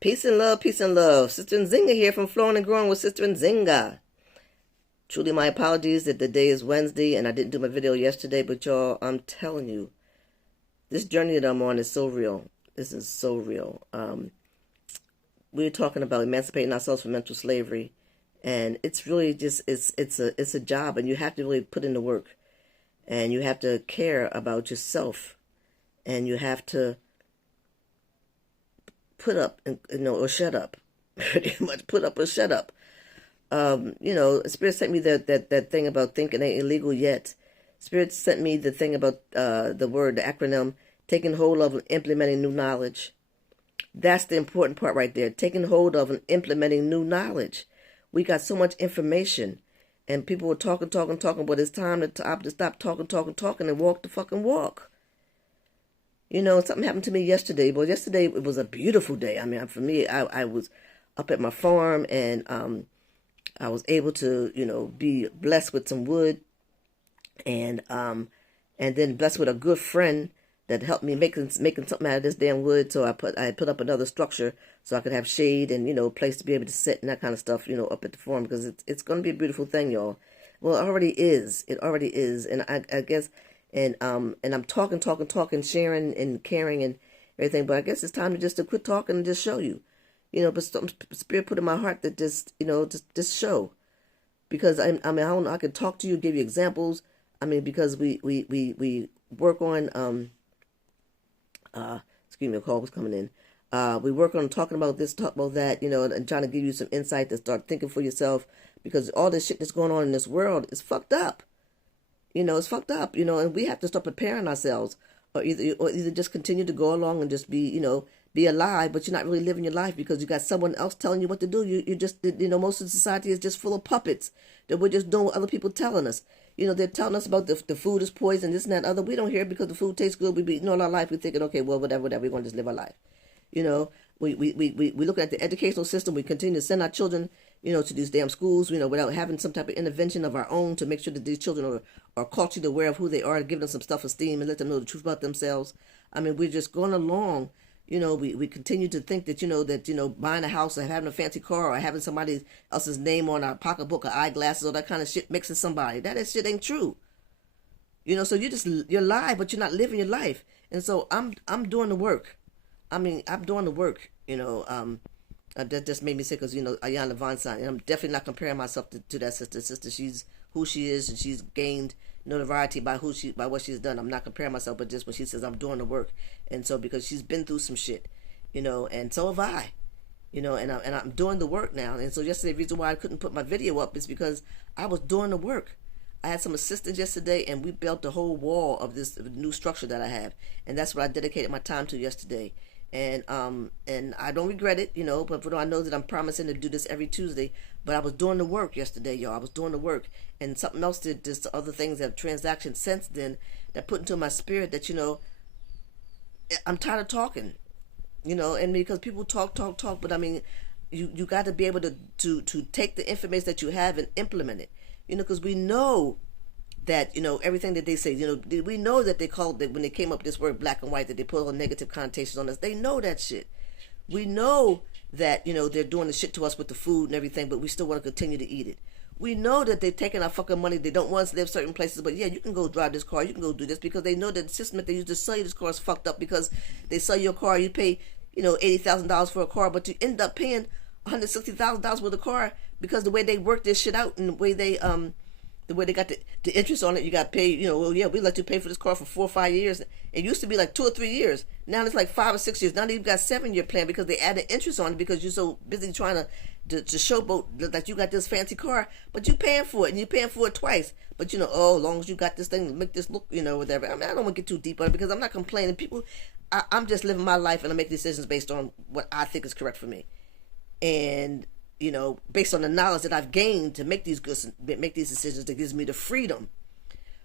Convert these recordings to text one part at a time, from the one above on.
Peace and love, peace and love. Sister Nzinga here from Flowing and Growing with Sister Nzinga. Truly my apologies that the day is Wednesday and I didn't do my video yesterday, but y'all, I'm telling you, this journey that I'm on is so real. This is so real. We're talking about emancipating ourselves from mental slavery, and it's really just, it's a job, and you have to really put in the work, and you have to care about yourself, and you have to put up and or shut up. Pretty much put up or shut up. Spirit sent me that thing about thinking ain't illegal yet. Spirit sent me the thing about the acronym, taking hold of and implementing new knowledge. That's the important part right there. Taking hold of and implementing new knowledge. We got so much information, and people were talking, but it's time to stop talking and walk the fucking walk. Something happened to me yesterday. Well, yesterday it was a beautiful day. I mean, for me, I was up at my farm, and I was able to, be blessed with some wood, and then blessed with a good friend that helped me making something out of this damn wood. So I put up another structure so I could have shade and a place to be able to sit and that kind of stuff, up at the farm, because it's going to be a beautiful thing, y'all. Well, it already is. It already is, and I guess. And I'm talking, sharing and caring and everything. But I guess it's time to quit talking and just show you, But some Spirit put in my heart that just show, because I don't know. I could talk to you, give you examples. I mean, because we work on excuse me, a call was coming in. We work on talking about this, talk about that, and trying to give you some insight to start thinking for yourself, because all this shit that's going on in this world is fucked up. It's fucked up, and we have to start preparing ourselves, or either just continue to go along and just be, be alive, but you're not really living your life because you got someone else telling you what to do. You just, most of the society is just full of puppets that we're just doing what other people telling us. They're telling us about the food is poison, this and that other. We don't hear it because the food tastes good. We be eating all our life. We're thinking, okay, well, whatever, we're going to just live our life. We look at the educational system. We continue to send our children, to these damn schools, without having some type of intervention of our own to make sure that these children are culturally aware of who they are, giving them some self-esteem and let them know the truth about themselves. I mean, we're just going along. We continue to think that, buying a house or having a fancy car or having somebody else's name on our pocketbook or eyeglasses or that kind of shit makes us somebody. That shit ain't true. So you're alive, but you're not living your life. And so I'm doing the work. I mean, I'm doing the work, that just made me sick because, Iyanla Vanzant, and I'm definitely not comparing myself to that sister. Sister, she's who she is, and she's gained notoriety by what she's done. I'm not comparing myself, but just when she says I'm doing the work. And so because she's been through some shit, and so have I, and I'm doing the work now. And so yesterday, the reason why I couldn't put my video up is because I was doing the work. I had some assistants yesterday, and we built the whole wall of this new structure that I have, and that's what I dedicated my time to yesterday. And I don't regret it, but I know that I'm promising to do this every Tuesday. But I was doing the work yesterday, y'all. I was doing the work, and something else did this, other things that transactions since then that put into my spirit that I'm tired of talking, and because people talk, but I mean, you got to be able to take the information that you have and implement it, because we know that everything that they say, we know that they called it when they came up with this word black and white, that they put all negative connotations on us. They know that shit. We know that they're doing the shit to us with the food and everything, but we still want to continue to eat it. We know that they're taking our fucking money. They don't want us to live certain places, but yeah, you can go drive this car, you can go do this, because they know that the system that they use to sell you this car is fucked up, because they sell you a car, you pay $80,000 for a car, but you end up paying $160,000 worth of car, because the way they work this shit out and the way they got the interest on it, you got to pay, we let you pay for this car for 4 or 5 years. It used to be like 2 or 3 years. Now it's like 5 or 6 years. Now they've got 7-year plan because they added interest on it, because you're so busy trying to showboat that you got this fancy car, but you paying for it, and you're paying for it twice. But as long as you got this thing, make this look, whatever. I mean, I don't want to get too deep on it, because I'm not complaining. People, I'm just living my life, and I make decisions based on what I think is correct for me. And based on the knowledge that I've gained to make these decisions, that gives me the freedom.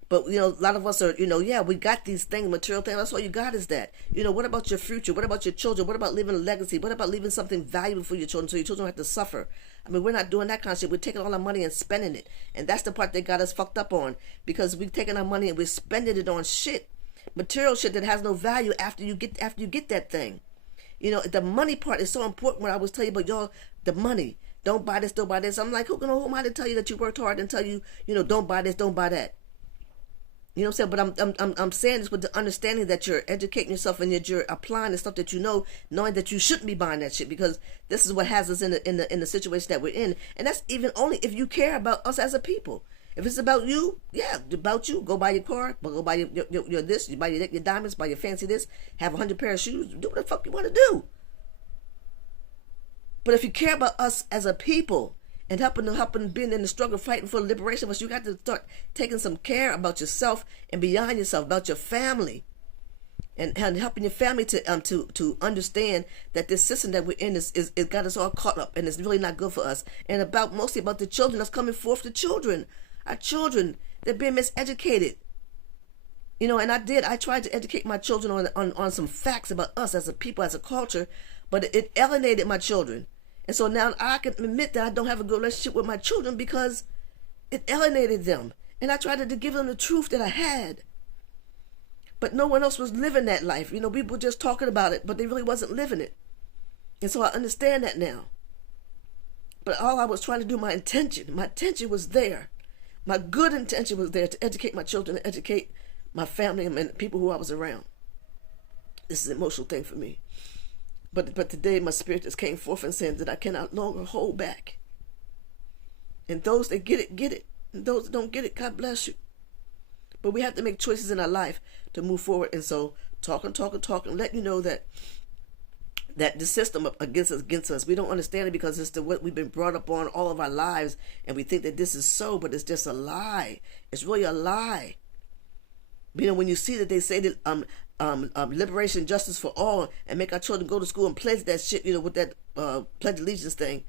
But, a lot of us are, we got these things, material things. That's all you got is that. What about your future? What about your children? What about leaving a legacy? What about leaving something valuable for your children so your children don't have to suffer? I mean, we're not doing that kind of shit. We're taking all our money and spending it. And that's the part they got us fucked up on, because we've taken our money and we're spending it on shit, material shit that has no value after you get that thing. You know, the money part is so important. When I was telling you about y'all, the money. Don't buy this, don't buy this. I'm like, who am I to tell you that you worked hard and tell you, you know, don't buy this, don't buy that. You know what I'm saying? But I'm saying this with the understanding that you're educating yourself and that you're applying the stuff that you know, knowing that you shouldn't be buying that shit, because this is what has us in the situation that we're in. And that's even only if you care about us as a people. If it's about you, yeah, about you. Go buy your car, go buy your this, you buy your diamonds, buy your fancy this, have 100 pair of shoes, do what the fuck you want to do. But if you care about us as a people and helping being in the struggle, fighting for the liberation of us, you got to start taking some care about yourself and beyond yourself, about your family, and helping your family to understand that this system that we're in is it got us all caught up, and it's really not good for us. And mostly about the children that's coming forth. The children, our children, they're being miseducated. You know, and I tried to educate my children on some facts about us as a people, as a culture, but it alienated my children. And so now I can admit that I don't have a good relationship with my children because it alienated them. And I tried to give them the truth that I had. But no one else was living that life. You know, people were just talking about it, but they really wasn't living it. And so I understand that now. But all I was trying to do, my intention was there. My good intention was there to educate my children, to educate my family and the people who I was around. This is an emotional thing for me. But today my spirit just came forth and saying that I cannot longer hold back. And those that get it. And those that don't get it, God bless you. But we have to make choices in our life to move forward. And so talk, let you know that the system against us, we don't understand it because it's what we've been brought up on all of our lives. And we think that this is so, but it's just a lie. It's really a lie. You know, when you see that they say that liberation, justice for all, and make our children go to school and pledge that shit, you know, with that pledge allegiance thing,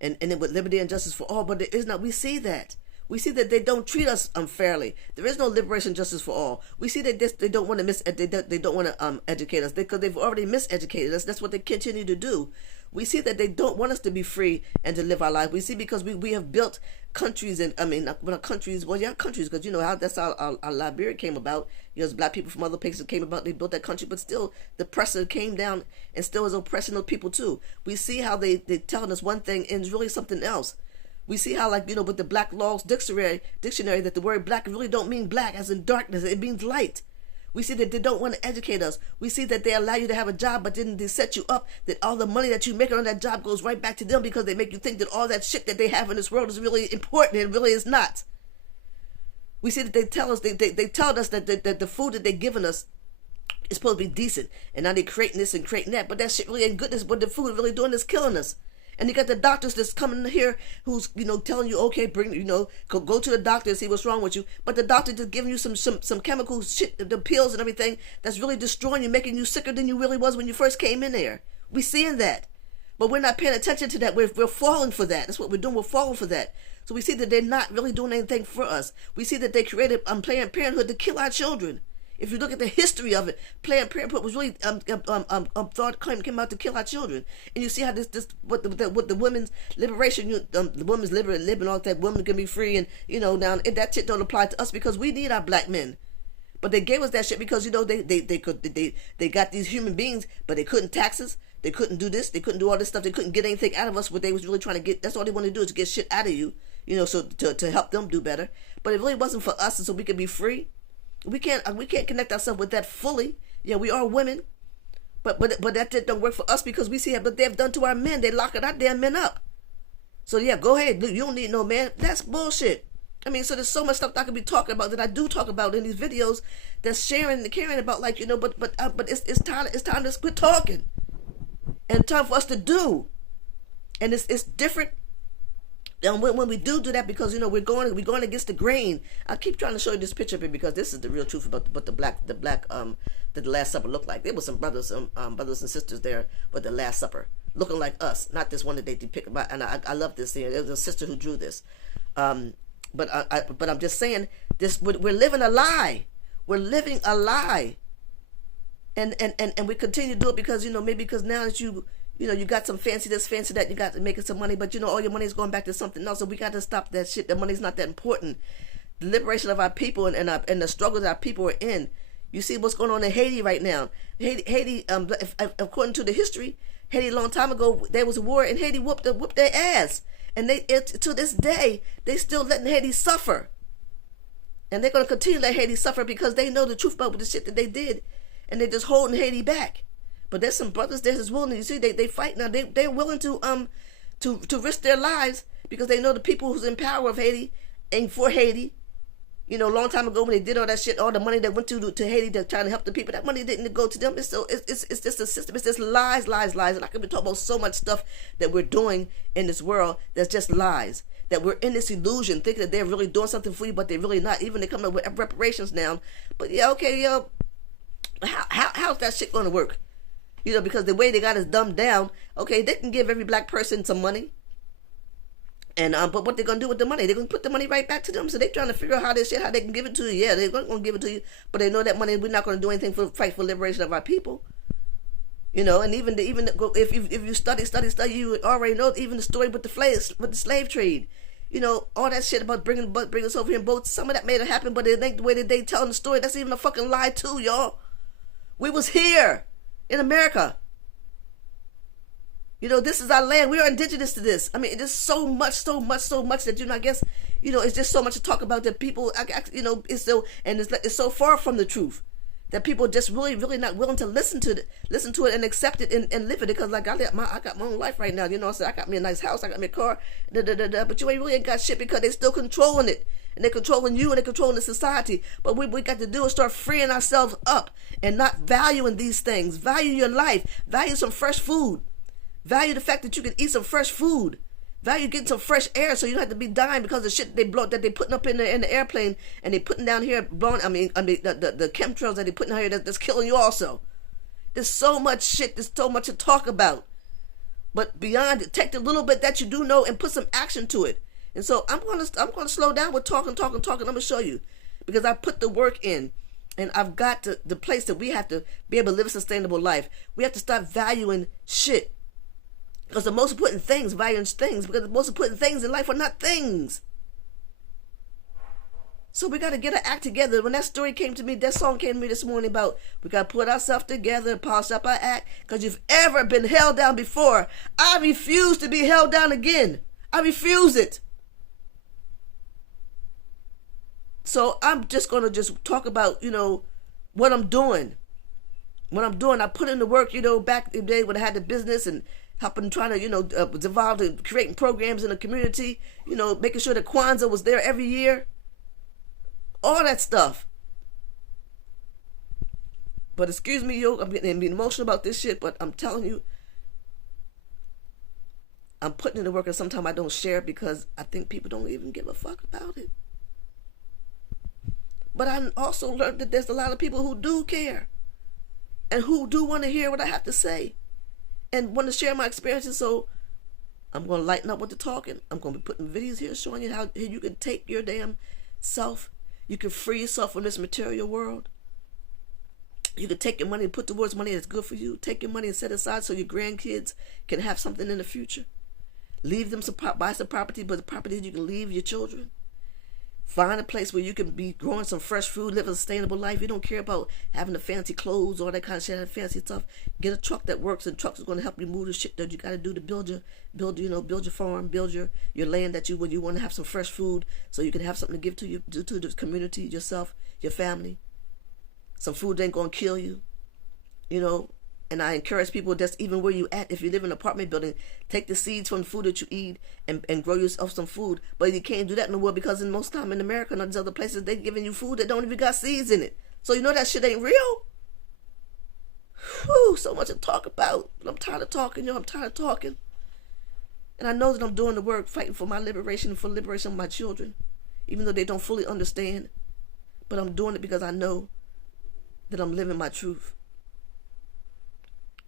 and then with liberty and justice for all, but there is not. We see that they don't treat us unfairly. There is no liberation, justice for all. We see that they don't want to they don't want to educate us because they've already miseducated us. That's what they continue to do. We see that they don't want us to be free and to live our life. We see because we have built countries, and countries, because you know how that's how our Liberia came about. You know, black people from other places came about. They built that country, but still the oppressor came down and still is oppressing those people too. We see how they telling us one thing and it's really something else. We see how, like, you know, with the Black Laws Dictionary that the word black really don't mean black as in darkness. It means light. We see that they don't want to educate us. We see that they allow you to have a job, but then they set you up that all the money that you make on that job goes right back to them because they make you think that all that shit that they have in this world is really important and really is not. We see that they tell us, they tell us that the food that they're giving us is supposed to be decent. And now they're creating this and creating that. But that shit really ain't goodness. What the food really doing is killing us. And you got the doctors that's coming here who's, you know, telling you, okay, bring, you know, go to the doctor and see what's wrong with you. But the doctor just giving you some chemical shit, the pills and everything that's really destroying you, making you sicker than you really was when you first came in there. We seeing that. But we're not paying attention to that. We're falling for that. That's what we're doing. We're falling for that. So we see that they're not really doing anything for us. We see that they created Planned Parenthood to kill our children. If you look at the history of it, Planned Parenthood was really thought came out to kill our children. And you see how this what the women's liberation, the women's living all that, women can be free, and you know now that shit don't apply to us because we need our black men. But they gave us that shit because you know they got these human beings, but they couldn't tax us. They couldn't do this. They couldn't do all this stuff. They couldn't get anything out of us. What they was really trying to get, that's all they want to do is to get shit out of you. You know, so to help them do better. But it really wasn't for us, and so we could be free. We can't connect ourselves with that fully. Yeah, we are women, but that don't work for us because we see what they've done to our men. They locking our damn men up. So yeah, go ahead. You don't need no man. That's bullshit. I mean, so there's so much stuff that I could be talking about that I do talk about in these videos. That's sharing and caring about, like, you know. But it's time to quit talking, and time for us to do. And it's different. And when we do that, because you know we're going against the grain. I keep trying to show you this picture of it because this is the real truth about what the Last Supper looked like. There were some brothers and sisters there with the Last Supper looking like us, not this one that they depict about. And I love this thing. There was a sister who drew this. But I'm just saying this. We're living a lie. We're living a lie. And we continue to do it because you know maybe because now that you know, you got some fancy this, fancy that, you got to making some money, but you know, all your money is going back to something else. So we got to stop that shit. The money's not that important. The liberation of our people and the struggles our people are in, You see what's going on in Haiti right now. Haiti, according to the history, Haiti a long time ago, there was a war and Haiti whooped their ass. And to this day, they still letting Haiti suffer. And they're going to continue to let Haiti suffer because they know the truth about the shit that they did. And they're just holding Haiti back. But there's some brothers that's willing. You see, they fight now. They're willing to risk their lives because they know the people who's in power of Haiti and for Haiti. You know, a long time ago when they did all that shit, all the money that went to Haiti to try to help the people, that money didn't go to them. It's just a system. It's just lies. And I could be talking about so much stuff that we're doing in this world that's just lies. That we're in this illusion, thinking that they're really doing something for you, but they're really not. Even they come up with reparations now. But yeah, okay, how's that shit going to work? You know, because the way they got us dumbed down. Okay, they can give every black person some money. And but what they're gonna do with the money? They're gonna put the money right back to them. So they're trying to figure out how they can give it to you. Yeah, they're gonna give it to you, but they know that money, we're not gonna do anything for fight for liberation of our people. You know, and even if you study, you already know even the story with the slave trade. You know, all that shit about bringing us over here in boats. Some of that made it happen, but it ain't the way that they telling the story. That's even a fucking lie too, y'all. We was here in America. You know, this is our land. We are indigenous to this. I mean, it is so much that, you know, I guess, you know, it's just so much to talk about that people, you know, it's so far from the truth that people just really not willing to listen to it and accept it and live it. Because like I got my own life right now. You know, I got me a nice house, I got me a car, but you really ain't got shit because they still controlling it. And they're controlling you and they're controlling the society. But what we got to do is start freeing ourselves up and not valuing these things. Value your life. Value some fresh food. Value the fact that you can eat some fresh food. Value getting some fresh air so you don't have to be dying because of the shit that they putting up in the airplane and they putting down here blowing. I mean the chemtrails that they putting out here that's killing you also. There's so much shit. There's so much to talk about. But beyond it, take the little bit that you do know and put some action to it. And so I'm gonna slow down with talking. I'm gonna show you because I put the work in. And I've got the place that we have to be able to live a sustainable life. We have to start valuing shit. Because the most important things, valuing things, because the most important things in life are not things. So we got to get our act together. When that story came to me, that song came to me this morning about we got to put ourselves together and polish up our act. Because you've ever been held down before, I refuse to be held down again. I refuse it. So I'm just going to just talk about, you know, what I'm doing. I put in the work, you know, back in the day when I had the business and helping, trying to, you know, evolve and creating programs in the community, you know, making sure that Kwanzaa was there every year. All that stuff. But excuse me, yo, I'm getting emotional about this shit, but I'm telling you, I'm putting in the work and sometimes I don't share because I think people don't even give a fuck about it. But I also learned that there's a lot of people who do care and who do want to hear what I have to say and want to share my experiences. So I'm going to lighten up with the talking. I'm going to be putting videos here showing you how you can take your damn self. You can free yourself from this material world. You can take your money and put towards money that's good for you. Take your money and set aside so your grandkids can have something in the future. Leave them buy some property, but the property you can leave your children. Find a place where you can be growing some fresh food, live a sustainable life. You don't care about having the fancy clothes, all that kind of shit, fancy stuff. Get a truck that works, and trucks is going to help you move the shit that you got to do to build your farm, build your land that when you want to have some fresh food, so you can have something to give to the community, yourself, your family. Some food that ain't going to kill you, you know. And I encourage people just even where you at, if you live in an apartment building, take the seeds from the food that you eat and grow yourself some food. But you can't do that no more because in most time in America and these other places, they're giving you food that don't even got seeds in it. So you know that shit ain't real. Whew, so much to talk about. But I'm tired of talking, I'm tired of talking. And I know that I'm doing the work, fighting for my liberation and for the liberation of my children, even though they don't fully understand. But I'm doing it because I know that I'm living my truth.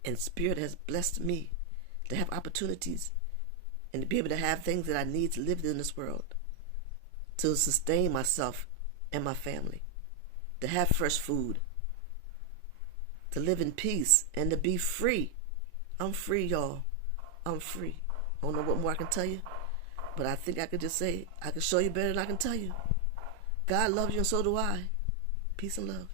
And Spirit has blessed me to have opportunities and to be able to have things that I need to live in this world, to sustain myself and my family, to have fresh food, to live in peace, and to be free. I'm free, y'all. I'm free. I don't know what more I can tell you, but I think I could just say, I can show you better than I can tell you. God loves you and so do I. Peace and love.